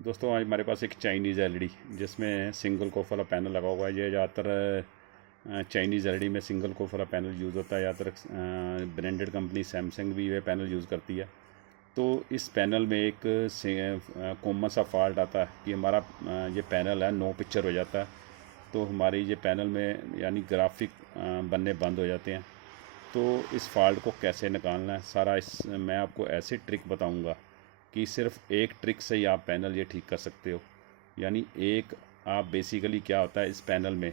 दोस्तों आज हमारे पास एक चाइनीज़ एलईडी जिसमें सिंगल कोफ वाला पैनल लगा हुआ है। ये ज़्यादातर चाइनीज़ एलईडी में सिंगल कोफ वाला पैनल यूज़ होता है। ज़्यादातर ब्रांडेड कंपनी सैमसंग भी ये पैनल यूज़ करती है। तो इस पैनल में एक कॉमन सा फॉल्ट आता है कि हमारा ये पैनल है नो पिक्चर हो जाता है। तो हमारी ये पैनल में यानी ग्राफिक बनने बंद हो जाते हैं। तो इस फॉल्ट को कैसे निकालना है सारा इस मैं आपको ऐसे ट्रिक बताऊंगा कि सिर्फ एक ट्रिक से ही आप पैनल ये ठीक कर सकते हो। यानी एक आप बेसिकली क्या होता है इस पैनल में,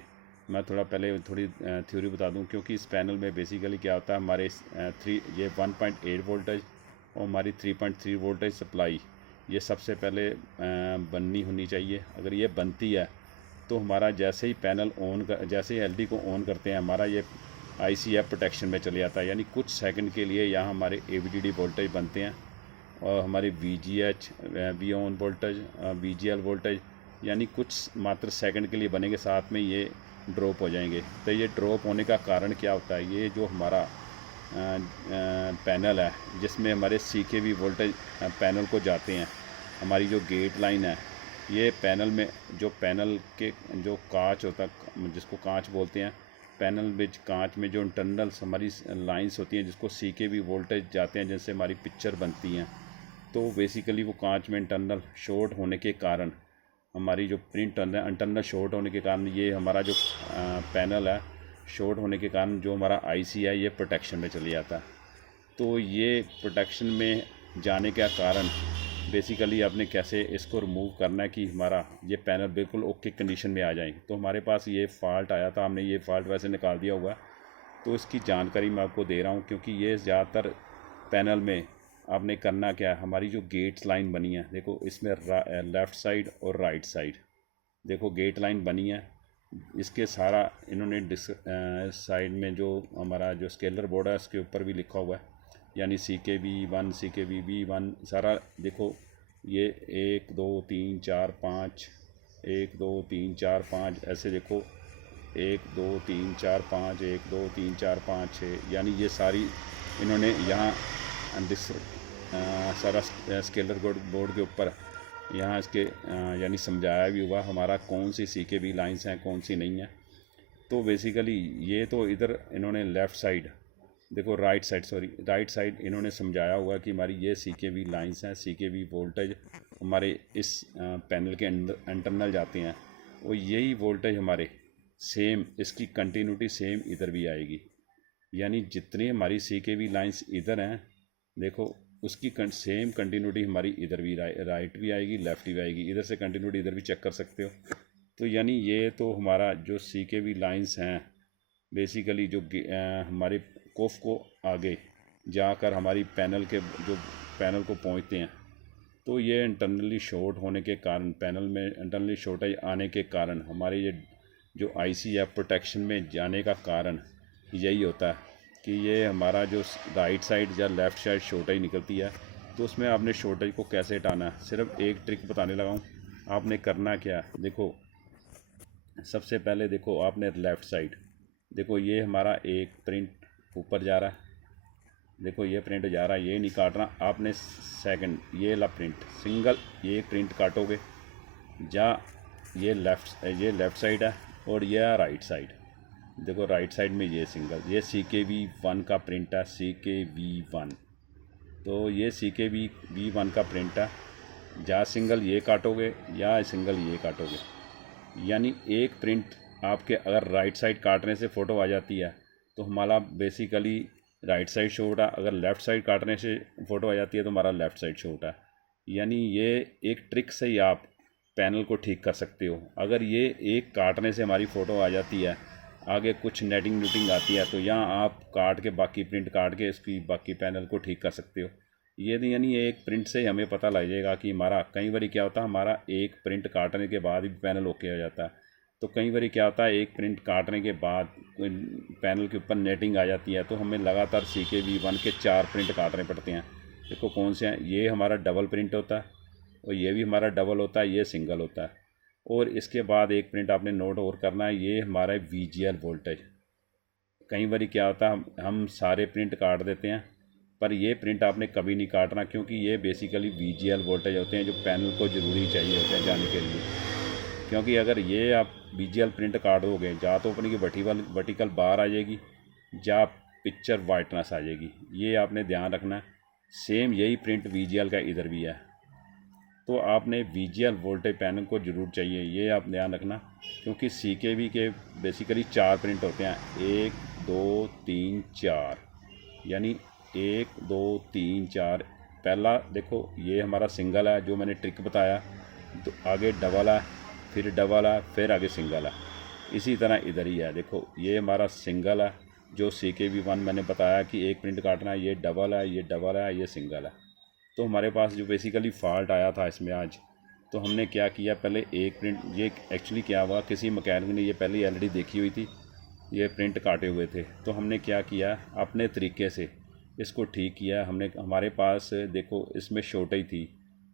मैं थोड़ा पहले थोड़ी थ्योरी बता दूं। क्योंकि इस पैनल में बेसिकली क्या होता है हमारे थ्री ये 1.8 वोल्टेज और हमारी 3.3 वोल्टेज सप्लाई ये सबसे पहले बननी होनी चाहिए। अगर ये बनती है तो हमारा जैसे ही पैनल ऑन कर जैसे ही एलईडी को ऑन करते हैं हमारा ये आईसीएफ प्रोटेक्शन में चले जाता है। यानी कुछ सेकंड के लिए यहाँ हमारे एवीडीडी वोल्टेज बनते हैं और हमारी VGH V on voltage VGL voltage यानी कुछ मात्र सेकंड के लिए बनेंगे, साथ में ये ड्रॉप हो जाएंगे। तो ये ड्रॉप होने का कारण क्या होता है, ये जो हमारा पैनल है जिसमें हमारे सीकेवी वोल्टेज पैनल को जाते हैं, हमारी जो गेट लाइन है ये पैनल में जो पैनल के जो कांच होता है जिसको कांच बोलते हैं, पैनल में कांच में जो इंटरनल्स हमारी लाइंस होती हैं जिसको सीकेवी वोल्टेज जाते हैं जिनसे हमारी पिक्चर बनती हैं। तो बेसिकली वो कांच में इंटरनल शॉर्ट होने के कारण हमारी जो प्रिंट इंटरनल शॉर्ट होने के कारण ये हमारा जो पैनल है शॉर्ट होने के कारण जो हमारा आईसी है ये प्रोटेक्शन में चले जाता है। तो ये प्रोटेक्शन में जाने का कारण बेसिकली आपने कैसे इसको रिमूव करना है कि हमारा ये पैनल बिल्कुल ओके कंडीशन में आ जाए। तो हमारे पास ये फ़ाल्ट आया था, हमने ये फ़ाल्ट वैसे निकाल दिया हुआ है। तो इसकी जानकारी मैं आपको दे रहा हूँ क्योंकि ये ज़्यादातर पैनल में आपने करना क्या है, हमारी जो गेट्स लाइन बनी है देखो इसमें लेफ़्ट साइड और राइट साइड देखो गेट लाइन बनी है। इसके सारा इन्होंने साइड में जो हमारा जो स्केलर बोर्ड है उसके ऊपर भी लिखा हुआ है, यानी CKV1 CKV1 सारा देखो ये 1 2 3 4 5 1 2 3 4 5 ऐसे देखो 1 2 3 4 5 1 2 3 4 5 6 यानी ये सारी इन्होंने यहाँ सारा स्केलर बोर्ड के ऊपर यहाँ इसके यानी समझाया भी हुआ हमारा कौन सी CKV लाइंस हैं कौन सी नहीं है। तो बेसिकली ये तो इधर इन्होंने लेफ़्ट साइड देखो राइट साइड इन्होंने समझाया हुआ कि हमारी ये CKV लाइंस हैं, CKV वोल्टेज हमारे इस पैनल के इंटरनल जाते हैं और यही वोल्टेज हमारे सेम इसकी कंटिन्यूटी सेम इधर भी आएगी। यानी जितनी हमारी CKV लाइंस इधर हैं देखो उसकी सेम कंटिन्यूटी हमारी इधर भी राइट भी आएगी लेफ़्ट भी आएगी, इधर से कंटिन्यूटी इधर भी चेक कर सकते हो। तो यानी ये तो हमारा जो CKV लाइंस हैं बेसिकली जो हमारे कोफ को आगे जाकर हमारी पैनल के जो पैनल को पहुंचते हैं। तो ये इंटरनली शॉर्ट होने के कारण पैनल में इंटरनली शॉर्टेज आने के कारण हमारे ये जो आईसीएफ प्रोटेक्शन में जाने का कारण यही होता है कि ये हमारा जो राइट साइड या लेफ़्ट साइड शॉर्टेज निकलती है। तो उसमें आपने शॉर्टेज को कैसे हटाना है, सिर्फ एक ट्रिक बताने लगा हूँ। आपने करना क्या देखो, सबसे पहले देखो आपने लेफ़्ट साइड देखो ये हमारा एक प्रिंट ऊपर जा रहा है, देखो ये प्रिंट जा रहा है, ये नहीं काटना आपने। सेकंड ये ला प्रिंट सिंगल ये प्रिंट काटोगे जा ये लेफ़्ट साइड है और ये राइट साइड देखो राइट साइड में ये सिंगल ये CKV1 का प्रिंट है CKV1। तो ये CKV1 का प्रिंट है, या सिंगल ये काटोगे या सिंगल ये काटोगे। यानी एक प्रिंट आपके अगर राइट साइड काटने से फ़ोटो आ जाती है तो हमारा बेसिकली राइट साइड शॉर्ट है, अगर लेफ़्ट साइड काटने से फ़ोटो आ जाती है तो हमारा लेफ़्ट साइड शॉर्ट है। यानी ये एक ट्रिक से ही आप पैनल को ठीक कर सकते हो। अगर ये एक काटने से हमारी फ़ोटो आ जाती है, आगे कुछ नेटिंग नूटिंग आती है तो यहाँ आप काट के बाकी प्रिंट काट के इसकी बाकी पैनल को ठीक कर सकते हो। ये नहीं यानी एक प्रिंट से हमें पता लग जाएगा कि हमारा कई बार क्या होता है हमारा एक प्रिंट काटने के बाद भी पैनल ओके हो जाता है। तो कई बार क्या होता है एक प्रिंट काटने के बाद पैनल के ऊपर नेटिंग आ जाती है तो हमें लगातार CKV1 के 4 प्रिंट काटने पड़ते हैं। देखो कौन से हैं, ये हमारा डबल प्रिंट होता है और ये भी हमारा डबल होता है, ये सिंगल होता है। और इसके बाद एक प्रिंट आपने नोट और करना है, ये हमारा VGL वोल्टेज। कई बार क्या होता है हम सारे प्रिंट काट देते हैं पर ये प्रिंट आपने कभी नहीं काटना, क्योंकि ये बेसिकली VGL वोल्टेज होते हैं जो पैनल को ज़रूरी चाहिए होते हैं जाने के लिए। क्योंकि अगर ये आप VGL प्रिंट काट दोगे, या तो अपनी की वर्टिकल बार आ जाएगी या पिक्चर वाइटनेस आ जाएगी, ये आपने ध्यान रखना है। सेम यही प्रिंट VGL का इधर भी है, तो आपने VGL वोल्टेज पैनल को ज़रूर चाहिए, ये आप ध्यान रखना। क्योंकि CKV के बेसिकली 4 प्रिंट होते हैं, 1 2 3 4, यानी 1 2 3 4। पहला देखो ये हमारा सिंगल है जो मैंने ट्रिक बताया, तो आगे डबल है, फिर डबल है, फिर आगे सिंगल है। इसी तरह इधर ही है, देखो ये हमारा सिंगल है जो CKV1 मैंने बताया कि एक प्रिंट काटना है, ये डबल है, ये डबल है, ये सिंगल है। तो हमारे पास जो बेसिकली फ़ॉल्ट आया था इसमें आज, तो हमने क्या किया, पहले एक प्रिंट, ये एक्चुअली क्या हुआ, किसी मैकेनिक ने ये पहले ऑलरेडी देखी हुई थी, ये प्रिंट काटे हुए थे, तो हमने क्या किया, अपने तरीके से इसको ठीक किया हमने। हमारे पास देखो इसमें शॉर्टेज थी,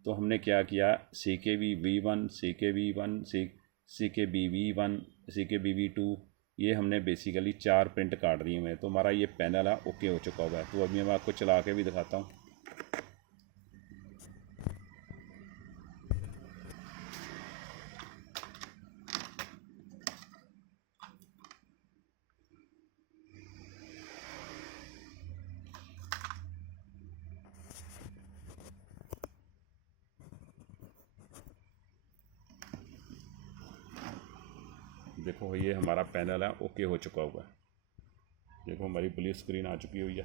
तो हमने क्या किया, CKV1, CKV1, CKBV1, CKBV2, ये हमने बेसिकली 4 प्रिंट काट दिए हैं। तो हमारा ये पैनल है ओके हो चुका हुआ है। तो अभी मैं आपको चला के भी दिखाता हूँ। देखो ये हमारा पैनल है ओके हो चुका हुआ है। देखो हमारी ब्लू स्क्रीन आ चुकी हुई है।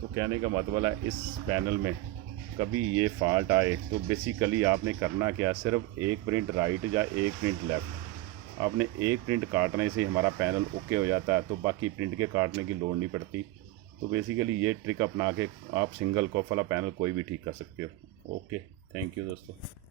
तो कहने का मतलब है इस पैनल में कभी ये फॉल्ट आए तो बेसिकली आपने करना क्या, सिर्फ एक प्रिंट राइट या एक प्रिंट लेफ़्ट, आपने एक प्रिंट काटने से हमारा पैनल ओके हो जाता है, तो बाकी प्रिंट के काटने की लोड़ नहीं पड़ती। तो बेसिकली ये ट्रिक अपना के आप सिंगल कॉफ वाला पैनल कोई भी ठीक कर सकते हो। ओके, थैंक यू दोस्तों।